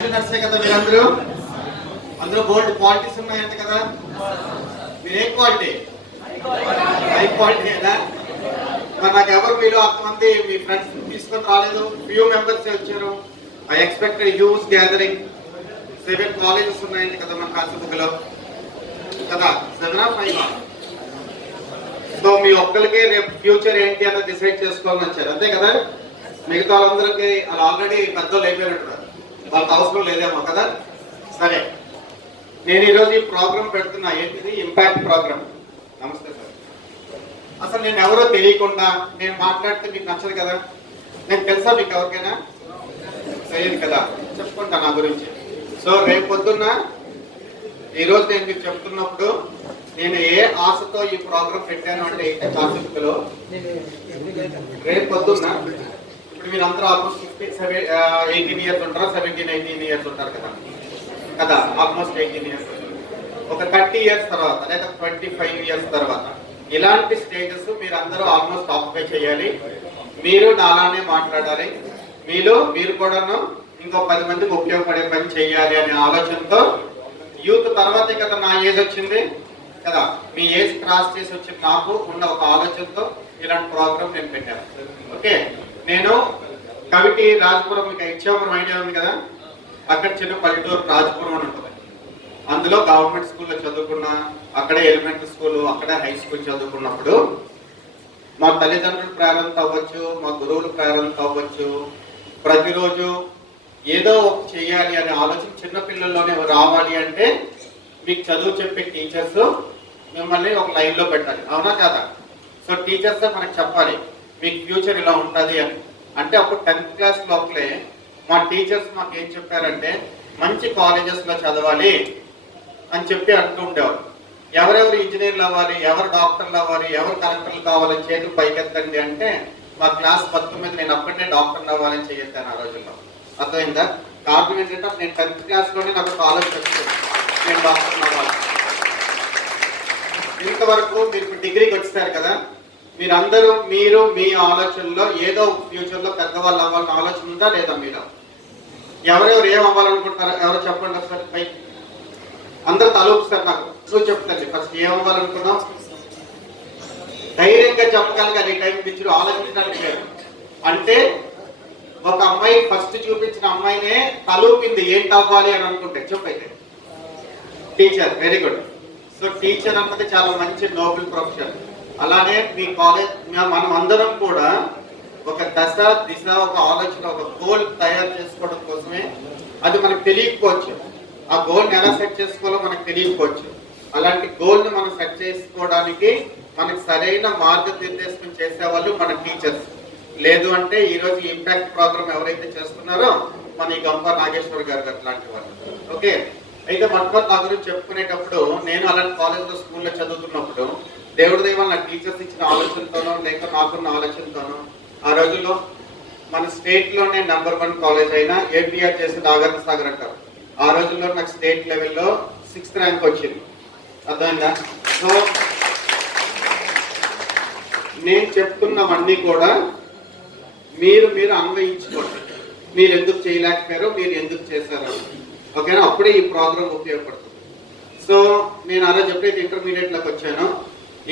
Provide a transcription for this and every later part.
నర్సే కదా మీరందరూ అందరూ బోల్డ్ క్వాలిటీస్ ఉన్నాయంట కదా. మీరు ఏ క్వాలిటీ? హై క్వాలిటీ కదా. మరి నాకు ఎవరు మీరు అంతమంది మీ ఫ్రెండ్స్ తీసుకొని రాలేదు, ఫ్యూ మెంబర్స్ వచ్చారు. I expected huge gathering. 7 colleges ఉన్నాయంట కదా మన కాశీబుగ్గలో కదా, 7 or 5. సో మీ ఒక్కరికి రేపు ఫ్యూచర్ ఏంటి అన్నది డిసైడ్ చేసుకోవాలని వచ్చారు అంతే కదా. మిగతా వాళ్ళందరికీ వాళ్ళు ఆల్రెడీ పెద్దలు అయిపోయినట్టున్నారు, వాళ్ళకి అవసరం లేదేమో కదా. సరే, నేను ఈరోజు ఈ ప్రోగ్రామ్ పెడుతున్నా. ఏంటిది? Impact program. నమస్తే సార్. అసలు నేను ఎవరో తెలియకుండా నేను మాట్లాడితే మీకు నచ్చదు కదా. నేను తెలుసా మీకు ఎవరికైనా? తెలియదు కదా. చెప్పుకుంటా నా గురించి. సో రేపు పొద్దున్న ఈరోజు నేను మీకు చెప్తున్నప్పుడు నేను ఏ ఆశతో ఈ ప్రోగ్రామ్ పెట్టాను అంటే కాన్సెప్ట్లో రేపు పొద్దున్న ఇప్పుడు మీరు అందరూ ఆల్మోస్ట్ 18 ఇయర్స్ ఉంటారా, 17, 18 ఇయర్స్ ఉంటారు కదా ఆల్మోస్ట్ 18 ఇయర్స్. ఒక 30 ఇయర్స్ తర్వాత లేదా 25 ఇయర్స్ తర్వాత ఇలాంటి స్టేజెస్ మీరు అందరూ ఆల్మోస్ట్ ఆక్యుపై చేయాలి. మీరు నాలానే మాట్లాడాలి. మీరు కూడాను ఇంకో 10 మందికి ఉపయోగపడే పని చేయాలి అనే ఆలోచనతో యూత్ తర్వాతే కదా నా ఏజ్ వచ్చింది కదా. మీ ఏజ్ క్రాస్ చేసి వచ్చిన నాకు ఉన్న ఒక ఆలోచనతో ఇలాంటి ప్రోగ్రామ్ నేను పెట్టాను. ఓకే, నేను కవిటి రాజపురం, మీకు ఇచ్చాపురం ఐడియా ఉంది కదా, అక్కడ చిన్న పల్లెటూరు రాజపురం అని ఉంటుంది. అందులో గవర్నమెంట్ స్కూల్లో చదువుకున్నా, అక్కడే ఎలిమెంటరీ స్కూల్, అక్కడే హై స్కూల్ చదువుకున్నప్పుడు మా తల్లిదండ్రుల ప్రేరణతో అవ్వచ్చు, మా గురువుల ప్రేరణతో అవ్వచ్చు, ప్రతిరోజు ఏదో ఒక చేయాలి అనే ఆలోచన చిన్నపిల్లల్లోనే రావాలి. అంటే మీకు చదువు చెప్పే టీచర్స్ మిమ్మల్ని ఒక లైన్లో పెట్టాలి, అవునా కదా. సో టీచర్స్ మనకు చెప్పాలి మీకు ఫ్యూచర్ ఇలా ఉంటుంది అని. అంటే అప్పుడు 10th క్లాస్ లోపలే మా టీచర్స్ మాకు ఏం చెప్పారంటే మంచి కాలేజెస్లో చదవాలి అని చెప్పి అంటూ ఉండేవారు. ఎవరెవరు ఇంజనీర్లు అవ్వాలి, ఎవరు డాక్టర్లు అవ్వాలి, ఎవరు కలెక్టర్లు కావాలని చేతులు పైకెత్తండి అంటే మా క్లాస్ 19 నేను అప్పటినే డాక్టర్లు అవ్వాలని చేయొద్దాను ఆ రోజుల్లో. అర్థమైందా? కారణం ఏంటంటే నేను 10th క్లాస్లోనే నాకు కాలేజ్ చెప్తాను నేను డాక్టర్లు అవ్వాలి. ఇంతవరకు మీరు డిగ్రీకి వచ్చేసారు కదా, మీరందరూ మీ ఆలోచనలో ఏదో ఫ్యూచర్లో పెద్దవాళ్ళు అవ్వాలని ఆలోచన ఉందా లేదా? మీరు ఎవరెవరు ఏం అవ్వాలనుకుంటున్నారు? ఎవరు చెప్పండి ఒకసారి పై. అందరూ తలూపుస్తారు. నాకు నువ్వు చెప్తాను ఫస్ట్ ఏం అవ్వాలనుకున్నావు ధైర్యంగా చెప్పగలగాలి. ఈ టైం నుంచి ఆలోచించడానికి లేదు. అంటే ఒక అమ్మాయి ఫస్ట్ చూపించిన అమ్మాయినే తలూపింది ఏంటి అవ్వాలి అని అనుకుంటే చెప్పైతే teacher. Very good. So teacher అన్నది చాలా మంచి నోబెల్ ప్రొఫెషన్. అలానే మీ కాలేజ్ మనం అందరం కూడా ఒక దిశ, ఒక ఆలోచన, ఒక గోల్ తయారు చేసుకోవడం కోసమే. అది మనకు తెలియకపోవచ్చు, ఆ గోల్ని ఎలా సెట్ చేసుకోవాలో మనకు తెలియకపోవచ్చు. అలాంటి గోల్ని మనం సెట్ చేసుకోవడానికి మనకు సరైన మార్గనిర్దేశం చేసేవాళ్ళు మన టీచర్స్. లేదు అంటే ఈరోజు ఇంపాక్ట్ ప్రోగ్రామ్ ఎవరైతే చేస్తున్నారో మన ఈ గంప నాగేశ్వర్ గారు అట్లాంటి వాళ్ళు. ఓకే, అయితే మొట్టమొదటి నా గురించి చెప్పుకునేటప్పుడు నేను అలాంటి కాలేజ్లో స్కూల్లో చదువుతున్నప్పుడు దేవుడి దైవం నా టీచర్స్ ఇచ్చిన ఆలోచనతోనో లేక నాకున్న ఆలోచనతోనో ఆ రోజుల్లో మన స్టేట్లోనే నెంబర్ 1 కాలేజ్ అయినా ఏపీఆర్ చేసి నాగార్జున సాగర్ అంటారు. ఆ రోజుల్లో నాకు స్టేట్ లెవెల్లో 6th ర్యాంక్ వచ్చింది. అర్థమైందా? సో నేను చెప్తున్నవన్నీ కూడా మీరు అన్వయించుకోండి. మీరు ఎందుకు చేయలేకపోయారో, మీరు ఎందుకు చేశారో. ఓకేనా? అప్పుడే ఈ ప్రోగ్రామ్ ఉపయోగపడుతుంది. సో నేను ఆ రోజు ఎప్పుడైతే ఇంటర్మీడియట్లోకి వచ్చానో,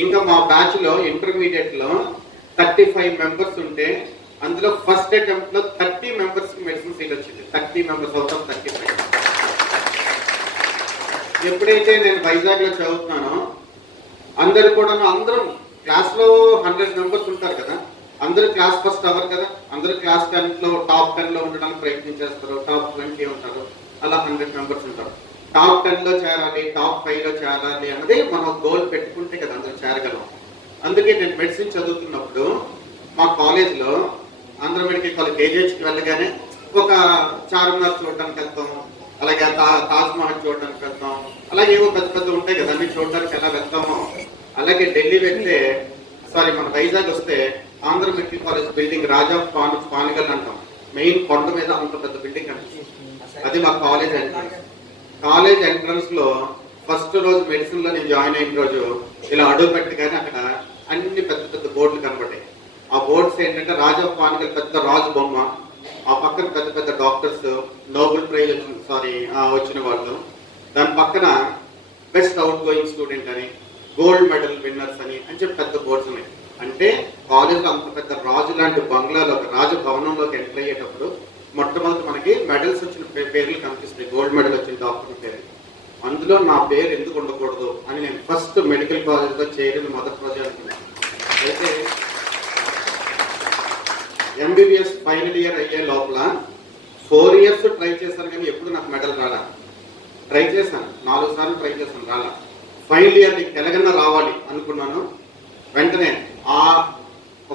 ఇంకా మా బ్యాచ్లో ఇంటర్మీడియట్లో 35 మెంబర్స్ ఉంటే అందులో ఫస్ట్ అటెంప్ట్లో 30 మెంబర్స్కి మెడిసిన్ సీట్ వచ్చింది. 30 మెంబర్స్ అవుతాం 35. ఎప్పుడైతే నేను వైజాగ్లో చదువుతున్నానో అందరూ క్లాస్లో 100 మెంబర్స్ ఉంటారు కదా, అందరూ క్లాస్ ఫస్ట్ అవ్వరు కదా. అందరూ క్లాస్ 10లో టాప్ 10లో ఉండడానికి ప్రయత్నం చేస్తారు, టాప్ 20 ఉంటారు. అలా 100 మెంబర్స్ ఉంటారు. టాప్ 10లో చేరాలి, టాప్ 5లో చేరాలి అన్నది మనం గోల్ పెట్టుకుంటే కదా అందరూ చేరగలం. అందుకే నేను మెడిసిన్ చదువుతున్నప్పుడు మా కాలేజ్లో ఆంధ్ర మెడికల్ కాలేజ్ ఏజెస్కి వెళ్ళగానే ఒక చార్మినార్ చూడడానికి వెళ్తాం, అలాగే తాజ్మహల్ చూడడానికి వెళ్తాం, అలాగే ఏవో పెద్ద ఉంటాయి కదా అన్ని చూడడానికి ఎలా వెళ్తామో అలాగే ఢిల్లీ వెళ్తే మన వైజాగ్ వస్తే ఆంధ్ర మెడికల్ కాలేజ్ బిల్డింగ్ రాజా పానిగల్ అంటాం. మెయిన్ కొండ మీద అంత పెద్ద బిల్డింగ్ అనిపిస్తుంది. అది మా కాలేజ్ ఎంట్రన్స్. కాలేజ్ ఎంట్రన్స్ లో ఫస్ట్ రోజు మెడిసిన్ లో నేను జాయిన్ అయిన రోజు ఇలా అడుగు పెట్టగానే అక్కడ అన్ని పెద్ద బోర్డులు కనబడ్డాయి. ఆ బోర్డ్స్ ఏంటంటే రాజా పానిగల్ పెద్ద రాజు బొమ్మ, ఆ పక్కన పెద్ద పెద్ద డాక్టర్స్, నోబెల్ ప్రైజ్ వచ్చిన వాళ్ళు, దాని పక్కన బెస్ట్ అవుట్ గోయింగ్ స్టూడెంట్ అని, గోల్డ్ మెడల్ విన్నర్స్ అని చెప్పి పెద్ద బోర్డ్స్ ఉన్నాయి. అంటే కాలేజ్లో అంత పెద్ద రాజు లాంటి బంగ్లాలో, రాజభవనంలోకి ఎంటర్ అయ్యేటప్పుడు మొట్టమొదటి మనకి మెడల్స్ వచ్చిన పేర్లు కనిపిస్తాయి. గోల్డ్ మెడల్ వచ్చిన డాక్టర్ పేరు. అందులో నా పేరు ఎందుకు ఉండకూడదు అని నేను ఫస్ట్ మెడికల్ కాలేజ్లో చేరిన మొదటి రోజు అనుకున్నాను. అయితే ఎంబీబీఎస్ ఫైనల్ ఇయర్ అయ్యే లోపల 4 years ట్రై చేశాను, కానీ ఎప్పుడు నాకు మెడల్ రాలా. ట్రై చేశాను, 4 సార్లు ట్రై చేశాను, రాలా. ఫైనల్ ఇయర్ నీకు తెలంగాణ రావాలి అనుకున్నాను. వెంటనే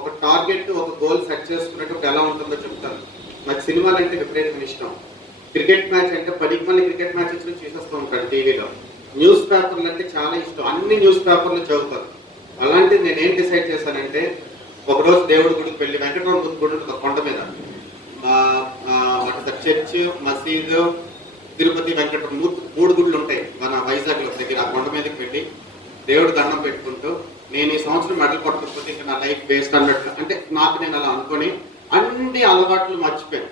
ఒక టార్గెట్, ఒక గోల్ సెట్ చేసుకునేటప్పుడు ఎలా ఉంటుందో చెప్తాను. నాకు సినిమాలు అంటే విపరీతమైన ఇష్టం. క్రికెట్ మ్యాచ్ అంటే 10 మంది క్రికెట్ మ్యాచెస్ చూసేస్తూ ఉంటాను టీవీలో. న్యూస్ పేపర్లు అంటే చాలా ఇష్టం, అన్ని న్యూస్ పేపర్లు చదువుతాను. అలాంటిది నేను ఏం డిసైడ్ చేశానంటే, ఒకరోజు దేవుడి గుడికి వెళ్ళి, వెంకటరమణ గుడి ఒక కొండ మీద, చర్చ్, మసీదు, తిరుపతి, వెంకటరమణ 3 గుళ్ళు ఉంటాయి మన వైజాగ్లో దగ్గర. ఆ కొండ మీదకి వెళ్ళి దేవుడు దండం పెట్టుకుంటూ, నేను ఈ సంవత్సరం మెడల్ కొట్టకపోతే ఇంకా నా లైఫ్ వేస్ట్ అన్నట్టు, అంటే నాకు నేను అలా అనుకొని అన్ని అలవాట్లు మర్చిపోయాను.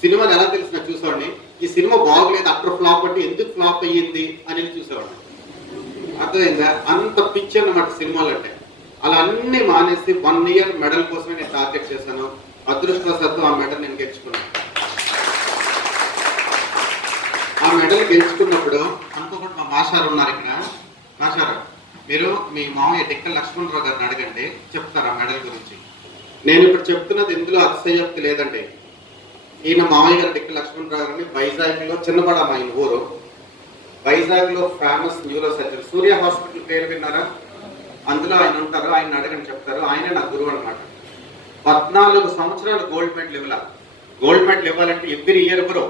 సినిమాలు ఎలా తెలిసిన చూసేవాడిని, ఈ సినిమా బాగలేదు, అక్కడ ఫ్లాప్ అంటే ఎందుకు ఫ్లాప్ అయ్యింది అని చూసేవాడిని. అర్థమైందా? అంత పిచ్చి అన్నమాట సినిమాలు అంటే. అలా అన్ని మానేసి 1 year మెడల్ కోసమే నేను టార్గెట్ చేశాను. అదృష్టవశాత్తు ఆ మెడల్ నేను గెలుచుకున్నాను. ఆ మెడల్ గెలుచుకున్నప్పుడు అనుకోకుండా మా మాషారు ఉన్నారు ఇక్కడ. మాషారు, మీరు మీ మామయ్య టిక్కల లక్ష్మణరావు గారిని అడగండి, చెప్తారు ఆ మెడల్ గురించి. నేను ఇప్పుడు చెప్తున్నది ఇందులో అతిశయోక్తి లేదండి. ఈయన మామయ్య గారు టిక్కల లక్ష్మణరావు గారిని వైజాగ్లో, చిన్నపడమ ఆయన ఊరు, వైజాగ్లో ఫేమస్ న్యూరో సర్జన్, సూర్య హాస్పిటల్ పేరు విన్నారా? అందులో ఆయన ఉంటారు, ఆయన అడగని చెప్తారు. ఆయనే నా గురువు అనమాట. 14 సంవత్సరాలు గోల్డ్ మెడల్ ఇవ్వాలి. గోల్డ్ మెడల్ ఇవ్వాలంటే ఎవ్రీ ఇయర్ ఎవరు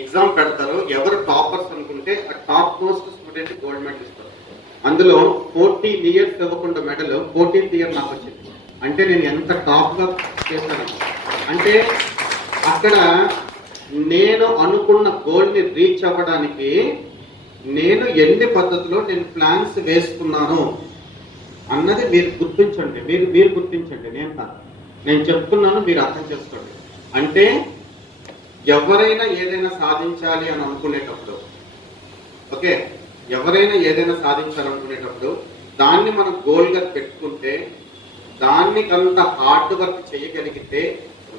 ఎగ్జామ్ పెడతారు, ఎవరు టాపర్స్ అనుకుంటే ఆ top most student gold medal ఇస్తారు. అందులో 14 years ఇవ్వకుండా మెడల్ 14th year నాకు వచ్చింది. అంటే నేను ఎంత టాప్గా చేశాను అంటే, అక్కడ నేను అనుకున్న గోల్ని రీచ్ అవ్వడానికి నేను ఎన్ని పద్ధతిలో నేను ప్లాన్స్ వేసుకున్నాను అన్నది మీరు గుర్తించండి. మీరు గుర్తించండి, నేను కాదు. నేను చెప్తున్నాను, మీరు అర్థం చేసుకోండి. అంటే ఎవరైనా ఏదైనా సాధించాలి అని అనుకునేటప్పుడు, ఓకే, ఎవరైనా ఏదైనా సాధించాలనుకునేటప్పుడు దాన్ని మనం గోల్గా పెట్టుకుంటే, దాన్ని కొంత హార్డ్ వర్క్ చేయగలిగితే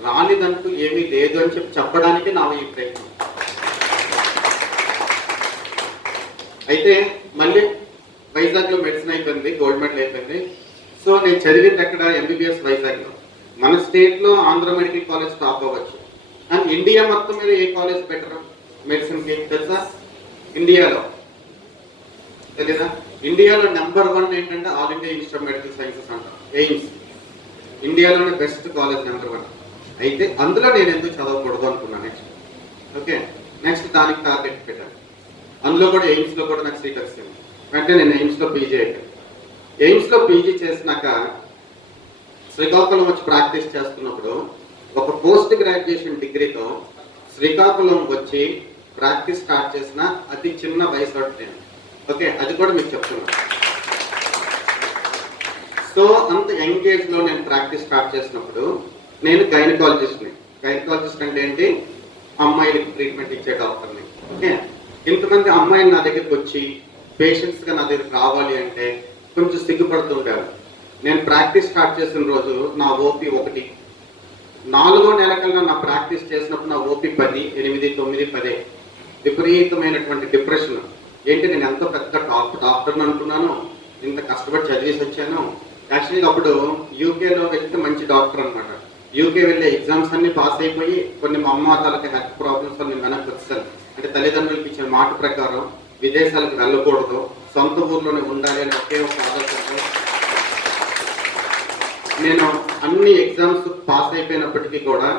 రానిదంటూ ఏమీ లేదు అని చెప్పడానికి నా ఈ ప్రయత్నం. అయితే మళ్ళీ వైజాగ్లో మెడిసిన్ అయిపోయింది, గోల్డ్ మెడల్ అయిపోయింది. సో నేను చదివింది ఎక్కడ? ఎంబీబీఎస్ వైజాగ్లో. మన స్టేట్లో ఆంధ్ర మెడికల్ కాలేజ్ టాప్ అవ్వచ్చు, అండ్ ఇండియా మొత్తం మీద ఏ కాలేజ్ బెటర్ మెడిసిన్కి తెలుసా? ఇండియాలో తెలీదా? ఇండియాలో నెంబర్ 1 ఏంటంటే all India institute of medical sciences అంటారు, ఎయిమ్స్. ఇండియాలోనే బెస్ట్ కాలేజ్ నెంబర్ 1. అయితే అందులో నేను ఎందుకు చదవకూడదు అనుకున్నాను నెక్స్ట్. ఓకే, నెక్స్ట్ దానికి టార్గెట్ పెట్టాను. అందులో కూడా ఎయిమ్స్లో కూడా నాకు సీట్ వచ్చింది. వెంటనే నేను ఎయిమ్స్లో పీజీ అయిపోయాను. ఎయిమ్స్లో పీజీ చేసినాక శ్రీకాకుళం వచ్చి ప్రాక్టీస్ చేస్తున్నప్పుడు ఒక పోస్ట్ గ్రాడ్యుయేషన్ డిగ్రీతో శ్రీకాకుళం వచ్చి ప్రాక్టీస్ స్టార్ట్ చేసిన అతి చిన్న వయసు నేను. ఓకే, అది కూడా మీకు చెప్తున్నాను. సో అంత యంగ్ ఏజ్లో నేను ప్రాక్టీస్ స్టార్ట్ చేసినప్పుడు నేను గైనకాలజిస్ట్ని. గైనకాలజిస్ట్ అంటే ఏంటి? అమ్మాయిలకి ట్రీట్మెంట్ ఇచ్చే డాక్టర్ని. ఓకే, ఇంతమంది అమ్మాయిలు నా దగ్గరికి వచ్చి పేషెంట్స్గా నా దగ్గరికి రావాలి అంటే కొంచెం సిగ్గుపడుతుంటారు. నేను ప్రాక్టీస్ స్టార్ట్ చేసిన రోజు నా ఓపీ 1. 4వ నెల కల్లా నా ప్రాక్టీస్ చేసినప్పుడు నా ఓపీ 10, 8, 9, 10. విపరీతమైనటువంటి డిప్రెషన్. ఏంటి, నేను ఎంతో పెద్ద డాక్టర్ని అనుకున్నాను, ఇంత కష్టపడి చదివేసి వచ్చాను. యాక్చువల్గా అప్పుడు యూకేలో వెళ్తే మంచి డాక్టర్ అనమాట. యూకే వెళ్ళే ఎగ్జామ్స్ అన్ని పాస్ అయిపోయి కొన్ని మా అమ్మ తాలకి హెల్త్ ప్రాబ్లమ్స్ నేను వెనక్కి వచ్చాను. అంటే తల్లిదండ్రులకి ఇచ్చిన మాట ప్రకారం విదేశాలకు వెళ్ళకూడదు, సొంత ఊర్లోనే ఉండాలి అని ఒకే ఒక ఆలోచనతో నేను అన్ని ఎగ్జామ్స్ పాస్ అయిపోయినప్పటికీ కూడా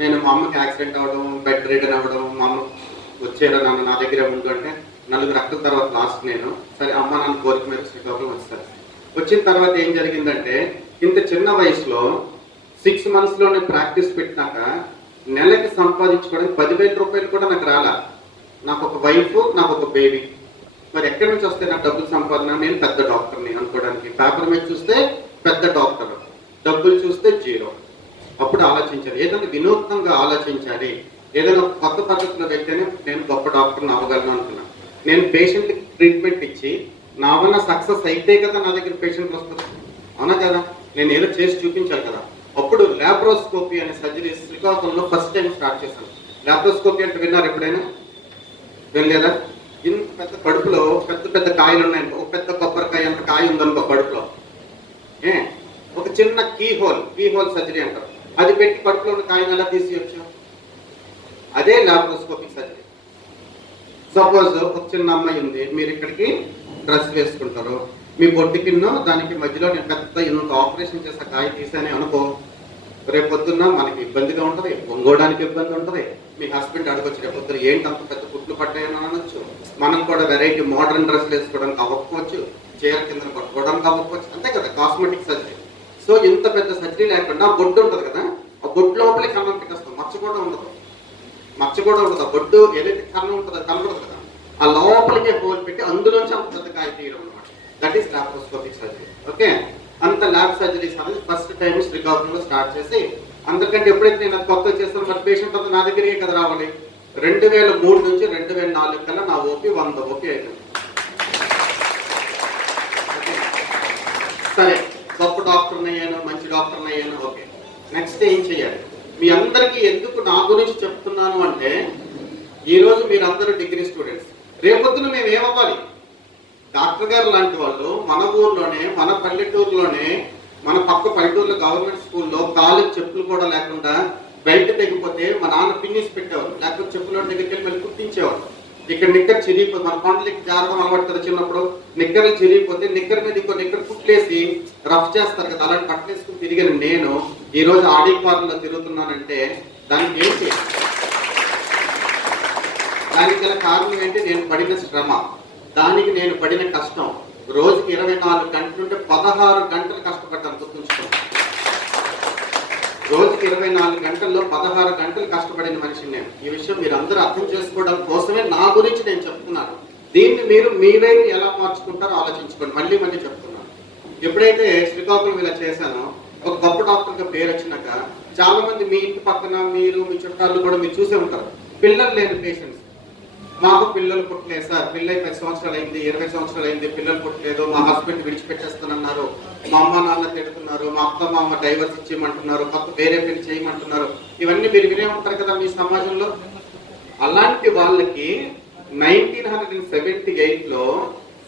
నేను మా అమ్మకి యాక్సిడెంట్ అవ్వడం, బెడ్ రిడన్ అవ్వడం, మా అమ్మ వచ్చేయడం, నా దగ్గర ఉండు అంటే 4 రక్తుల తర్వాత లాస్ట్ నేను సరే అమ్మ నాన్న కోరిక మీద శ్రీకాకుళం వచ్చాను. వచ్చిన తర్వాత ఏం జరిగిందంటే, ఇంత చిన్న వయసులో 6 monthsలోనే ప్రాక్టీస్ పెట్టినాక నెలకి సంపాదించుకోవడానికి 10,000 రూపాయలు కూడా నాకు రాలా. నాకు ఒక వైఫ్, నాకు ఒక బేబీ. మరి ఎక్కడి నుంచి వస్తే నాకు డబ్బులు సంపాదన? నేను పెద్ద డాక్టర్ని అనుకోవడానికి. పేపర్ మీద చూస్తే పెద్ద డాక్టర్, డబ్బులు చూస్తే 0. అప్పుడు ఆలోచించాలి, ఏదైనా వినూత్నంగా ఆలోచించాలి, ఏదైనా కొత్త పద్ధతిలో వెళ్తేనే నేను గొప్ప డాక్టర్ని అవ్వగలను అనుకున్నాను. నేను పేషెంట్కి ట్రీట్మెంట్ ఇచ్చి నా వల్ల సక్సెస్ అయితే కదా నా దగ్గర పేషెంట్లు వస్తారు, అవునా కదా? నేను ఏదో చేసి చూపించాలి కదా. అప్పుడు ల్యాప్రోస్కోపీ అనే సర్జరీ శ్రీకాకుళంలో ఫస్ట్ టైం స్టార్ట్ చేశాను. ల్యాప్రోస్కోపీ అంటే విన్నారు ఎప్పుడైనా? వెళ్ళలేదా? ఇంత పెద్ద కడుపులో పెద్ద పెద్ద కాయలు ఉన్నాయి, ఒక పెద్ద కొబ్బరికాయ అంత కాయ ఉందనుకో కడుపులో, ఒక చిన్న కీ హోల్ సర్జరీ అంటారు, అది పెట్టి కడుపులో ఉన్న కాయను ఎలా తీసేయచ్చు? అదే ల్యాప్రోస్కోపిక్ సర్జరీ. సపోజ్ ఒక చిన్న అమ్మాయి ఉంది, మీరు ఇక్కడికి డ్రెస్ వేసుకుంటారు, మీ బొడ్డు కిన్నో దానికి మధ్యలో నేను పెద్ద ఇంత ఆపరేషన్ చేసే కాయ తీసానే అనుకో, రేపొద్దున్న మనకి ఇబ్బందిగా ఉంటుంది, వంగోడానికి ఇబ్బంది ఉంటుంది. మీ హస్బెండ్ అడగొచ్చు రేపొద్దున ఏంటి అంత పెద్ద కుట్లు పట్టాయని అనొచ్చు. మనం కూడా వెరైటీ మోడర్న్ డ్రెస్లు వేసుకోవడానికి అవ్వకపోవచ్చు, చీర కింద పట్టుకోవడానికి అవ్వకపోవచ్చు, అంతే కదా కాస్మెటిక్ సర్జరీ. సో ఇంత పెద్ద సర్జరీ లేకుండా బొడ్డు ఉంటుంది కదా, ఆ బొడ్డు లోపలే కన్నం పెట్టేస్తాం, మచ్చ కూడా ఉండదు. ఆ బొడ్డు ఏదైతే కన్నం ఉంటుందో అది కనబడదు కదా, ఆ లోపలికే హోల్ పెట్టి అందులోంచి అంత పెద్ద కాయ తీయడం అనమాట. That is laparoscopic surgery. Okay, అంత ల్యాబ్ సర్జరీస్ అనేది ఫస్ట్ టైం శ్రీకాకుళంలో స్టార్ట్ చేసి, అందుకంటే ఎప్పుడైతే నేను అది కొత్తగా చేస్తాను, మరి పేషెంట్ అంతా నా దగ్గరే కదా రావాలి. 2003 నుంచి 2004 కల్లా నా ఓపీ 100 ఓపీ అయిపోయింది. సరే, గొప్ప డాక్టర్ని అయ్యాను, మంచి డాక్టర్ని అయ్యాను. ఓకే, నెక్స్ట్ ఏం చేయాలి? మీ అందరికీ ఎందుకు నా గురించి చెప్తున్నాను అంటే, ఈరోజు మీరందరూ డిగ్రీ స్టూడెంట్స్, రేపొద్దున మేము ఏమవ్వాలి? డాక్టర్ గారు లాంటి వాళ్ళు మన ఊర్లోనే, మన పల్లెటూరులోనే, మన పక్క పల్లెటూరులో గవర్నమెంట్ స్కూల్లో కాలేజ్ చెప్పులు కూడా లేకుండా బెల్ట్ తెగిపోతే మా నాన్న పిన్నిస్ పెట్టేవారు, లేకపోతే చెప్పుల దగ్గరికి వెళ్ళి మళ్ళీ కుట్టించేవారు. ఇక్కడ నిక్కర్ చిరిగిపోతే, మన కొండలకి జారడం అలవాటు కదా చిన్నప్పుడు, నిక్కర్లు చిరిగిపోతే నిక్కర్ మీద ఇంకో నిక్కర్ కుట్లేసి రఫ్ చేస్తారు కదా, అలాంటి పట్టలేసుకుని తిరిగిన నేను ఈరోజు ఆడి పార్లో తిరుగుతున్నానంటే దానికి ఏంటి? దానికి గల కారణం ఏంటి? నేను పడిన శ్రమ, దానికి నేను పడిన కష్టం. రోజుకి 24 గంటలు ఉంటే 16 గంటలు కష్టపడ్డాను, గుర్తుంచుకోండి. రోజుకి 24 గంటల్లో 16 గంటలు కష్టపడిన మనిషిని నేను. ఈ విషయం మీరు అందరూ అర్థం చేసుకోవడం కోసమే నా గురించి నేను చెప్తున్నాను. దీన్ని మీరు మీరే ఎలా మార్చుకుంటారో ఆలోచించుకోండి. మళ్ళీ చెప్తున్నాను, ఎప్పుడైతే శ్రీకాకుళం ఇలా చేశానో, ఒక గొప్ప డాక్టర్గా పేరు వచ్చినాక చాలా మంది మీ ఇంటి పక్కన మీరు, మీ చుట్టాలు కూడా మీరు చూసే ఉంటారు, పిల్లలు లేని పేషెంట్స్. మాకు పిల్లలు పుట్టలేదు సార్, పిల్లలు 10 సంవత్సరాలు అయింది, 20 సంవత్సరాలు అయింది, పిల్లలు పుట్టలేదు, మా హస్బెండ్ విడిచిపెట్టేస్తానన్నారు, మా అమ్మ నాన్న తిడుతున్నారు, మా అత్త మామ డైవర్స్ ఇచ్చేయమంటున్నారు, కొత్త వేరే పెళ్లి చేయమంటున్నారు. ఇవన్నీ మీరు వినే ఉంటారు కదా మీ సమాజంలో. అలాంటి వాళ్ళకి 1978లో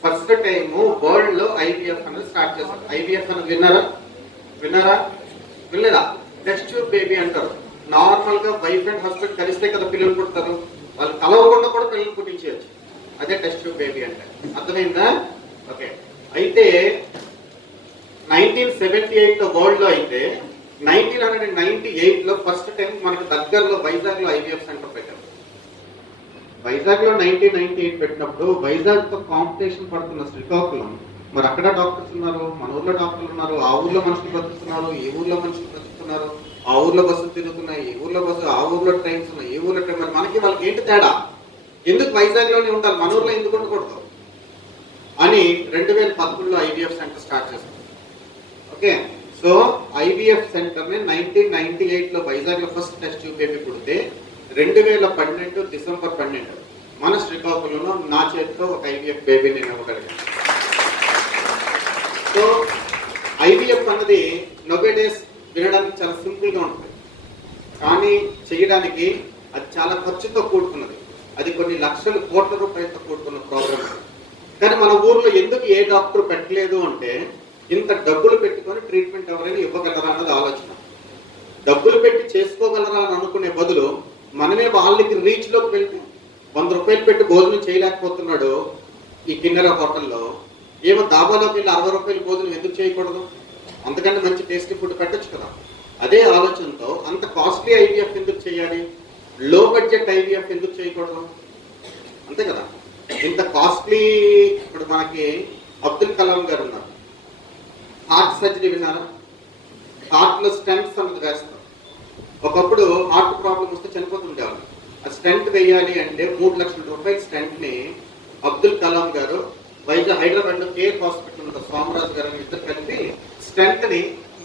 ఫస్ట్ టైము వరల్డ్ లో IVF అనేది స్టార్ట్ చేశారు. IVF అనేది విన్నారా? వినలేదా? టెస్ట్ ట్యూబ్ బేబీ అంటారు. నార్మల్ గా వైఫ్ అండ్ హస్బెండ్ కలిస్తే కదా పిల్లలు పుడతారు, వాళ్ళు కలవకుండా కూడా పిల్లలు పుట్టించేయచ్చు. అదే టెస్ట్ ట్యూబ్ బేబీ అంటే, అర్థమైందా? ఓకే, అయితే 1978లో వరల్డ్ లో అయితే 1998లో ఫస్ట్ టైం మనకు దగ్గరలో వైజాగ్ లో IVF సెంటర్ పెట్టారు. వైజాగ్ లో 1998 పెట్టినప్పుడు వైజాగ్ తో కాంపిటీషన్ పడుతున్న శ్రీకాకుళం, మరి అక్కడ డాక్టర్స్ ఉన్నారు, మన ఊర్లో డాక్టర్లు ఉన్నారు, ఆ ఊర్లో మనుషులు బ్రతుకుతున్నారు, ఈ ఊర్లో మనుషులు బ్రతుకుతున్నారు, ఆ ఊర్లో బస్సులు తిరుగుతున్నాయి, ఈ ఊర్లో బస్సు, ఆ ఊర్లో ట్రైన్స్ ఉన్నాయి, ఈ ఊర్లో ట్రైన్. మరి మనకి వాళ్ళకి ఏంటి తేడా? ఎందుకు వైజాగ్ లోనే ఉండాలి, మన ఊర్లో ఎందుకు ఉండకూడదు అని 2011లో IVF సెంటర్ స్టార్ట్ చేశారు. ఓకే, సో IVF సెంటర్ ని 1998లో వైజాగ్ లో ఫస్ట్ టెస్ట్ ట్యూబ్ బేబీ పుడితే 2012 డిసెంబర్ 12 మన శ్రీకాకుళంలో నా చేతితో ఒక IVF బేబీ నేను ఇవ్వగలిగాను. సో IVF అన్నది నోవే డేస్ వినడానికి చాలా సింపుల్ గా ఉంటుంది, కానీ చేయడానికి అది చాలా ఖర్చుతో కూడుకున్నది. అది కొన్ని లక్షల కోట్ల రూపాయలతో కూడుకున్న ప్రోగ్రామ్. కానీ మన ఊర్లో ఎందుకు ఏ డాక్టర్ పెట్టలేదు అంటే, ఇంత డబ్బులు పెట్టుకొని ట్రీట్మెంట్ ఎవరైనా ఇవ్వగలరా అన్నది ఆలోచన. డబ్బులు పెట్టి చేసుకోగలరా అని అనుకునే బదులు మనమే వాళ్ళకి రీచ్ లోకి వెళ్తే 100 రూపాయలు పెట్టి భోజనం చేయలేకపోతున్నాడు ఈ కిన్నెర హోటల్లో, ఏమో దాబాలోకి వెళ్ళి 60 రూపాయలు భోజనం ఎందుకు చేయకూడదు? అంతకంటే మంచి టేస్టీ ఫుడ్ పెట్టచ్చు కదా. అదే ఆలోచనతో అంత కాస్ట్లీ IVF ఎందుకు చేయాలి, లో బడ్జెట్ IVF ఎందుకు చేయకూడదు? అంతే కదా. ఇంత కాస్ట్లీ, ఇప్పుడు మనకి అబ్దుల్ కలాం గారు ఉన్నారు, హార్ట్ సర్జరీ విన్నారా? హార్ట్ లో స్టెంట్స్ అన్నది వేస్తారు. ఒకప్పుడు హార్ట్ ప్రాబ్లం వస్తే చనిపోతుండేవాళ్ళు. ఆ స్టెంట్ వేయాలి అంటే 3 లక్షల రూపాయల స్టెంట్ ని అబ్దుల్ కలాం గారు హైదరాబాద్ లో కేర్ హాస్పిటల్ సోమరాజు గారు ఇద్దరు కలిపి స్టెంట్ ని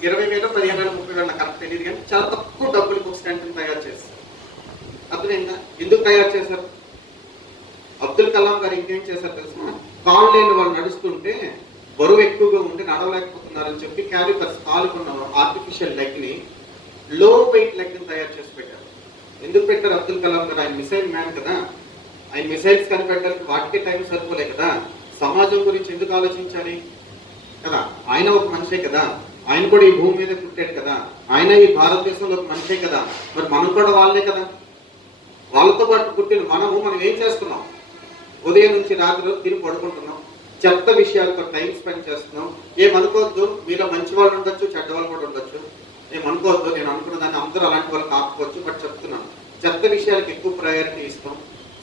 20,000, 15,000, 30,000 నాకు కరెక్ట్ తెలియదు, కానీ చాలా తక్కువ డబ్బులకు ఒక స్టంట్ని తయారు చేస్తారు. అర్థమైందా? ఎందుకు తయారు చేశారు? అబ్దుల్ కలాం గారు ఇంకేం చేశారు తెలుసా? కాళ్ళు లేని వాళ్ళు నడుస్తుంటే బరువు ఎక్కువగా ఉంటే నడవలేకపోతున్నారని చెప్పి క్యాలిపర్స్ కాలుకున్న ఆర్టిఫిషియల్ లెగ్ని, లో వెయిట్ లెగ్ని తయారు చేసి పెట్టారు. ఎందుకు పెట్టారు అబ్దుల్ కలాం గారు? ఆయన మిసైల్ మ్యాన్ కదా, ఆయన మిసైల్స్ కనిపెట్టడానికి వాటికే టైం సరిపోలే కదా. సమాజం గురించి ఎందుకు ఆలోచించాలి కదా? ఆయన ఒక మనిషే కదా, ఆయన కూడా ఈ భూమి మీద పుట్టాడు కదా, ఆయన ఈ భారతదేశంలో ఒక మనిషే కదా, మరి మనం కూడా వాళ్ళే కదా. వాళ్ళతో పాటు పుట్టిన మనం ఏం చేస్తున్నాం? ఉదయం నుంచి రాత్రి తిరిగి పడుకుంటున్నాం, చెత్త విషయాలతో టైం స్పెండ్ చేస్తున్నాం. ఏమనుకోవద్దు, మీలో మంచి వాళ్ళు ఉండొచ్చు, చెడ్డ వాళ్ళు కూడా ఉండొచ్చు. ఏమనుకోవద్దు, నేను అనుకున్న దాన్ని అందరూ అలాంటి వాళ్ళు కాకపోవచ్చు, బట్ చెప్తున్నాను, చెత్త విషయాలకు ఎక్కువ ప్రయారిటీ ఇస్తాం,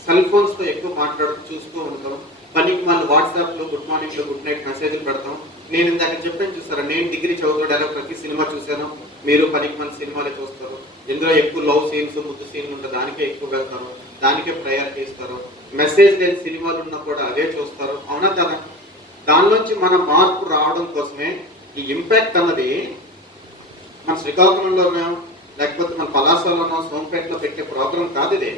సెల్ ఫోన్స్తో ఎక్కువ చూస్తూ ఉంటాం, పనికి మళ్ళీ వాట్సాప్లో గుడ్ మార్నింగ్లో గుడ్ నైట్ మెసేజ్లు పెడతాం. నేను ఇందాక చెప్పాను చూస్తారా, నేను డిగ్రీ చదువుకోవడాలో ప్రతి సినిమా చూశాను, మీరు పనికి మళ్ళీ సినిమాలే చూస్తారు. ఇందులో ఎక్కువ లవ్ సీన్స్, ముద్దు సీన్లు ఉంటాయి, దానికే ఎక్కువ వెళ్తారు, దానికే ప్రయారిటీ ఇస్తారు. మెసేజ్ లేని సినిమాలు ఉన్నా కూడా అదే చూస్తారు, అవునా కదా? దానిలోంచి మన మార్పు రావడం కోసమే ఈ ఇంపాక్ట్ అన్నది మన శ్రీకాకుళంలోనో లేకపోతే మన పలాసలోనో సోంపేటలో పెట్టే ప్రోగ్రాం కాదు. ఇది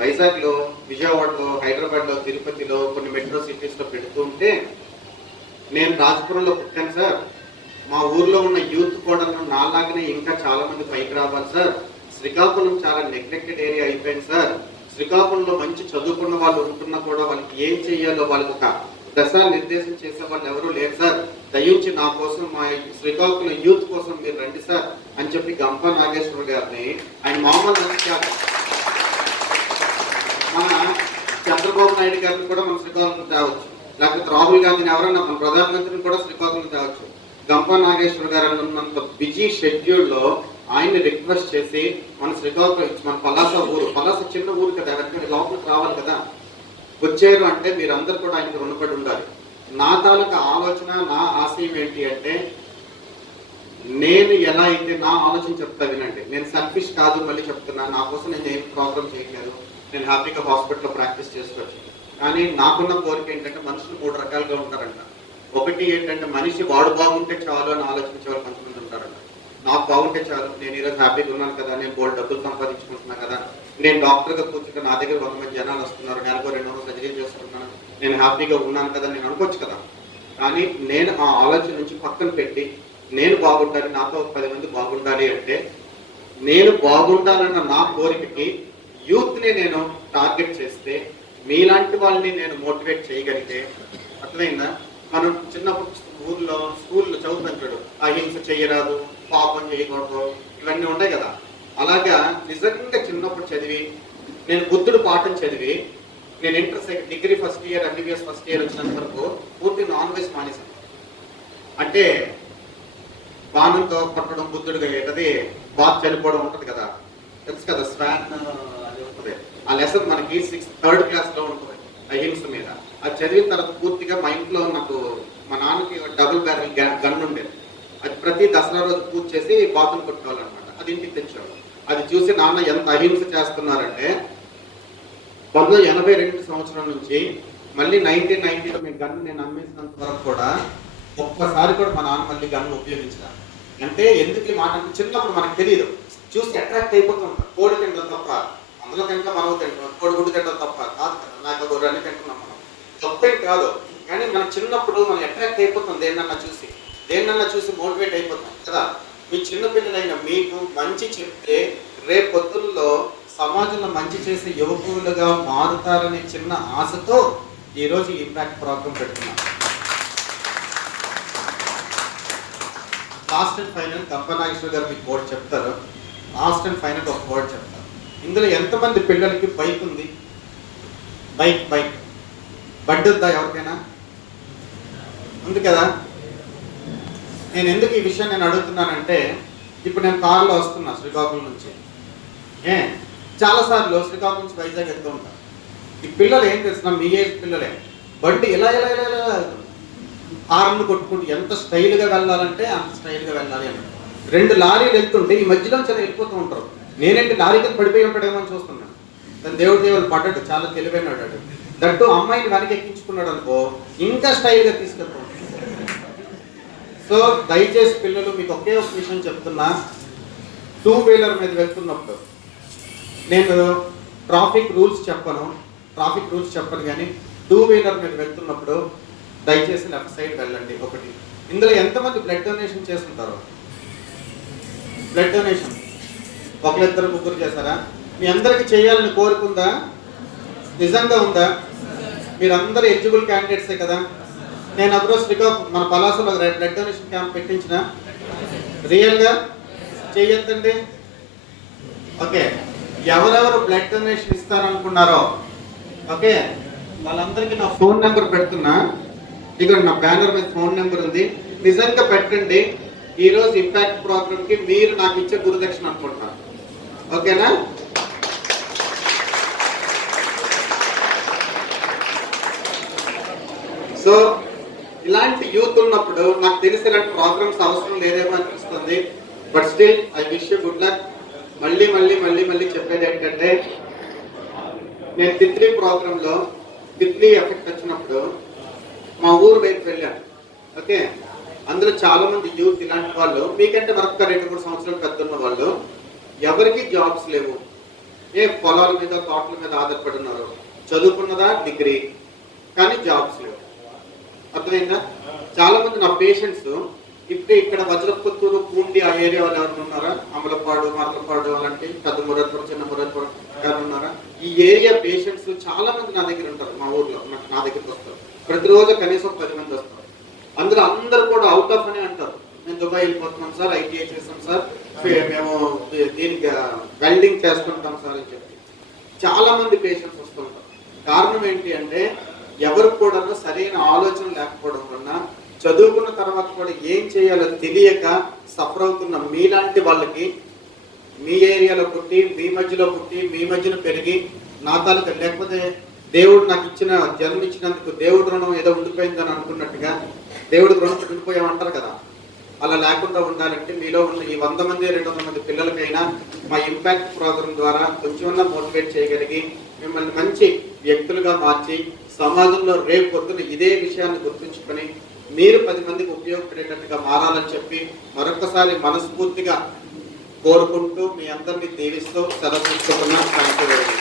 వైజాగ్లో, విజయవాడలో, హైదరాబాద్లో, తిరుపతిలో, కొన్ని మెట్రో సిటీస్లో పెడుతూ ఉంటే, నేను రాజపురంలో పుట్టాను సార్, మా ఊర్లో ఉన్న యూత్ కూడా నాలాగనే ఇంకా చాలా మంది పైకి రావాలి సార్, శ్రీకాకుళం చాలా నెగ్లెక్టెడ్ ఏరియా అయిపోయింది సార్, శ్రీకాకుళంలో మంచి చదువుకున్న వాళ్ళు ఉంటున్నా కూడా వాళ్ళకి ఏం చేయాలో వాళ్ళకి ఒక దశ నిర్దేశం చేసే వాళ్ళు ఎవరూ లేరు సార్, దయించి నా కోసం, మా శ్రీకాకుళం యూత్ కోసం మీరు రండి సార్ అని చెప్పి గంప నాగేశ్వర గారిని, ఆయన మామూలు కాదు, మన చంద్రబాబు నాయుడు గారిని కూడా మన శ్రీకాకుళం తేవచ్చు, లేకపోతే రాహుల్ గాంధీని ఎవరన్నా మన ప్రధానమంత్రిని కూడా శ్రీకాకుళం తేవచ్చు. గంప నాగేశ్వర గారు ఉన్నంత బిజీ షెడ్యూల్లో ఆయన్ని రిక్వెస్ట్ చేసి మన శ్రీకాకుళం, మన పలాస ఊరు, పలాస చిన్న ఊరు కదా, ఎవరికి లోపలికి రావాలి కదా, వచ్చారు అంటే మీరందరూ కూడా ఆయనకు రుణపడి ఉండాలి. నా తాలూకా ఆలోచన, నా ఆశయం ఏంటి అంటే, నేను ఎలా అయితే నా ఆలోచన చెప్తా వినండి, నేను సెల్ఫిష్ కాదు, మళ్ళీ చెప్తున్నా, నా కోసం నేను ఏం ప్రోగ్రామ్ చేయట్లేదు, నేను హ్యాపీగా హాస్పిటల్లో ప్రాక్టీస్ చేసుకోవచ్చు. కానీ నాకున్న కోరిక ఏంటంటే, మనుషులు 3 రకాలుగా ఉంటారంట. ఒకటి ఏంటంటే, మనిషి వాడు బాగుంటే చాలు అని ఆలోచించే వాళ్ళు కొంతమంది ఉంటారంట. నాకు బాగుంటే చాలు, నేను ఈరోజు హ్యాపీగా ఉన్నాను కదా, నేను బోల్డ్ డబ్బులు సంపాదించుకుంటున్నాను కదా, నేను డాక్టర్గా కూర్చుంటే నా దగ్గర 100 మంది జనాలు వస్తున్నారు, నెలకు 200 సర్జరీ చేసుకుంటున్నాను, నేను హ్యాపీగా ఉన్నాను కదా, నేను అనుకోవచ్చు కదా. కానీ నేను ఆ ఆలోచన నుంచి పక్కన పెట్టి, నేను బాగుండాలి, నాతో 10 మంది బాగుండాలి అంటే, నేను బాగుండాలన్న నా కోరికకి యూత్ని నేను టార్గెట్ చేస్తే, మీలాంటి వాళ్ళని నేను మోటివేట్ చేయగలిగితే, అర్థమైందా? మనం చిన్నప్పుడు ఊర్లో స్కూల్లో చదువుతాం చూడు, అహింస చేయరాదు, పాపం చేయకూడదు, ఇవన్నీ ఉంటాయి కదా. అలాగా నిజంగా చిన్నప్పుడు చదివి, నేను బుద్ధుడు పాఠం చదివి, నేను degree first year, MBBS first year వచ్చినంత వరకు పూర్తి నాన్ వెజ్ మానేశాను. అంటే బాణంతో కొట్టడం, బుద్ధుడిగా అది బాత్ చనిపోవడం ఉంటుంది కదా, తెలుసు కదా, స్వాన్ అది ఉంటుంది. ఆ లెసన్ మనకి 3rd క్లాస్లో ఉంటుంది అహింస మీద. అది చదివిన తర్వాత పూర్తిగా మా ఇంట్లో నాకు, మా నాన్నకి డబుల్ బ్యారెల్ గన్ ఉండేది, అది ప్రతి దసరా రోజు పూజ చేసి బాతులు కొట్టుకోవాలన్నమాట, అది ఇంటికి తెచ్చేవాడు. అది చూసి నాన్న ఎంత అహింస చేస్తున్నారంటే, 1982 సంవత్సరం నుంచి మళ్ళీ 1990లో మీ గన్ను నేను అమ్మేసినంత వరకు కూడా ఒక్కసారి కూడా మా నాన్న మళ్ళీ గన్ను ఉపయోగించారు. అంటే ఎందుకు ఈ మాట అంటే, చిన్నప్పుడు మనకు తెలియదు, చూసి అట్రాక్ట్ అయిపోతుంటాం. కోడి తింటాం తప్ప, అందులో తింటాం, మనం తింటాం, కోడిగుడ్డు తింటాం తప్ప కాదు కదా, నాకు గొర్రెని తింటున్నాం, మనం తప్పేం కాదు. కానీ మన చిన్నప్పుడు మనం అట్రాక్ట్ అయిపోతాం, దేన్నన్నా చూసి మోటివేట్ అయిపోతాం కదా. మీ చిన్నపిల్లలైన మీకు మంచి చెప్తే రేపు పొద్దుల్లో సమాజంలో మంచి చేసే యువకులుగా మారుతారనే చిన్న ఆశతో ఈరోజు ఇంపాక్ట్ ప్రోగ్రాం పెడుతున్నాను. లాస్ట్ అండ్ ఫైనల్ గంప నాగేశ్వర గారు మీకు కోడ్ చెప్తారు. లాస్ట్ అండ్ ఫైనల్ ఒక కోడ్ చెప్తారు. ఇందులో ఎంతమంది పిల్లలకి బైక్ ఉంది? బైక్ బండి ఉందా ఎవరికైనా? ఉంది కదా. నేను ఎందుకు ఈ విషయం నేను అడుగుతున్నానంటే, ఇప్పుడు నేను కారులో వస్తున్నా శ్రీకాకుళం నుంచి, చాలాసార్లు శ్రీకాకుళం నుంచి వైజాగ్ వెళ్తూ ఉంటాను. ఈ పిల్లలు ఏం తెలుస్తున్నా, మీ ఏజ్ పిల్లలే, బండి ఇలా హార్న్ కొట్టుకుంటూ ఎంత స్టైల్గా వెళ్ళాలంటే అంత స్టైల్గా వెళ్ళాలి అని. 2 లారీలు వెళ్తుంటే ఈ మధ్యలో చాలా వెళ్ళిపోతూ ఉంటారు. నేనేంటి లారీ కింద పడిపోయి ఉంటాడేమో అని చూస్తున్నాను. దాని దేవుడు పడ్డాడు, చాలా తెలివైనాడు. దట్టు అమ్మాయిని వెనక ఎక్కించుకున్నాడు అనుకో, ఇంకా స్టైల్గా తీసుకెళ్తాం. సో దయచేసి పిల్లలు మీకు ఒకే ఒక విషయం చెప్తున్నా, 2 వీలర్ మీద వెళ్తున్నప్పుడు నేను ట్రాఫిక్ రూల్స్ చెప్పను కానీ 2 వీలర్ మీద వెళ్తున్నప్పుడు దయచేసి లెఫ్ట్ సైడ్ వెళ్ళండి. ఒకటి, ఇందులో ఎంతమంది బ్లడ్ డొనేషన్ చేస్తుంటారు? బ్లడ్ డొనేషన్ ఒకరిద్దరు ముగ్గురు చేశారా? మీ అందరికి చేయాలని కోరుకుందా? నిజంగా ఉందా? మీరందరూ ఎలిజిబుల్ క్యాండిడేట్సే కదా. నేను అప్పుడు మన పలాసలో బ్లడ్ డొనేషన్ క్యాంప్ పెట్టించిన, రియల్గా చేయొద్దండి. ఓకే, ఎవరెవరు బ్లడ్ డొనేషన్ ఇస్తారనుకున్నారో ఓకే వాళ్ళందరికీ నా ఫోన్ నెంబర్ పెడుతున్నా. ఇక్కడ నా బ్యానర్ మీద ఫోన్ నెంబర్ ఉంది. నిజంగా పెట్టండి. ఈరోజు ఇంపాక్ట్ ప్రోగ్రామ్కి మీరు నాకు ఇచ్చే గురుదక్షిణ అనుకుంటున్నాను. ఓకేనా? సో ఇలాంటి యూత్ ఉన్నప్పుడు నాకు తెలిసి ఇలాంటి ప్రోగ్రామ్స్ అవసరం లేదేమో అనిపిస్తుంది. But still I wish you good luck. మళ్ళీ చెప్పేది ఏంటంటే, నేను తిత్లీ ప్రోగ్రాంలో తిత్లీ ఎఫెక్ట్ వచ్చినప్పుడు మా ఊరు వైపు వెళ్ళాను. ఓకే, అందులో చాలా మంది యూత్ ఇలాంటి వాళ్ళు, మీకంటే మరొక 2-3 సంవత్సరాలు పెద్దన్న వాళ్ళు, ఎవరికి జాబ్స్ లేవు, పొలాల మీద తోటల మీద ఆధారపడి ఉన్నారు. చదువుకున్నదా డిగ్రీ, కానీ జాబ్స్ లేవు. అర్థమైందా? చాలా మంది నా పేషెంట్స్ ఇప్పుడు ఇక్కడ వజ్రపుత్తూరు, పూండి ఆ ఏరియా వాళ్ళు ఎవరు ఉన్నారా? అమలపాడు, మరలపాడు అలాంటి పెద్ద మురత్పురం, చిన్న మురత్పురం ఎవరు ఉన్నారా? ఈ ఏరియా పేషెంట్స్ చాలా మంది నా దగ్గర ఉంటారు. మా ఊర్లో నా దగ్గరికి వస్తారు. ప్రతిరోజు కనీసం 10 మంది వస్తారు. అందులో అందరూ కూడా అవుట్ ఆఫ్ అని అంటారు. మేము దుబాయ్ వెళ్ళిపోతున్నాం సార్, ఐటీఐ చేస్తాం సార్, మేము దీనికి వెల్డింగ్ చేసుకుంటాం సార్ అని చెప్పి చాలా మంది పేషెంట్స్ వస్తుంటారు. కారణం ఏంటి అంటే, ఎవరికి కూడా సరైన ఆలోచన లేకపోవడం వలన, చదువుకున్న తర్వాత కూడా ఏం చేయాలో తెలియక సఫర్ అవుతున్న మీలాంటి వాళ్ళకి, మీ ఏరియాలో పుట్టి, మీ మధ్యలో పుట్టి, మీ మధ్యన పెరిగి, నా తాలూకా లేకపోతే దేవుడు నాకు ఇచ్చిన జన్మ ఇచ్చినందుకు దేవుడు రుణం ఏదో ఉండిపోయిందని అనుకున్నట్టుగా దేవుడికి రుణం ఉండిపోయామంటారు కదా, అలా లేకుండా ఉండాలంటే మీలో ఉన్న ఈ 100 మంది 200 మంది పిల్లలకైనా మా ఇంపాక్ట్ ప్రోగ్రాం ద్వారా కొంచెమన్నా మోటివేట్ చేయగలిగి మిమ్మల్ని మంచి వ్యక్తులుగా మార్చి సమాజంలో రేపు పొద్దున ఇదే విషయాన్ని గుర్తుంచుకొని మీరు 10 మందికి ఉపయోగపడేటట్టుగా మారాలని చెప్పి మరొకసారి మనస్ఫూర్తిగా కోరుకుంటూ మీ అందరినీ దీవిస్తూ సెలవు తీసుకుంటున్నాను. Thank you very much.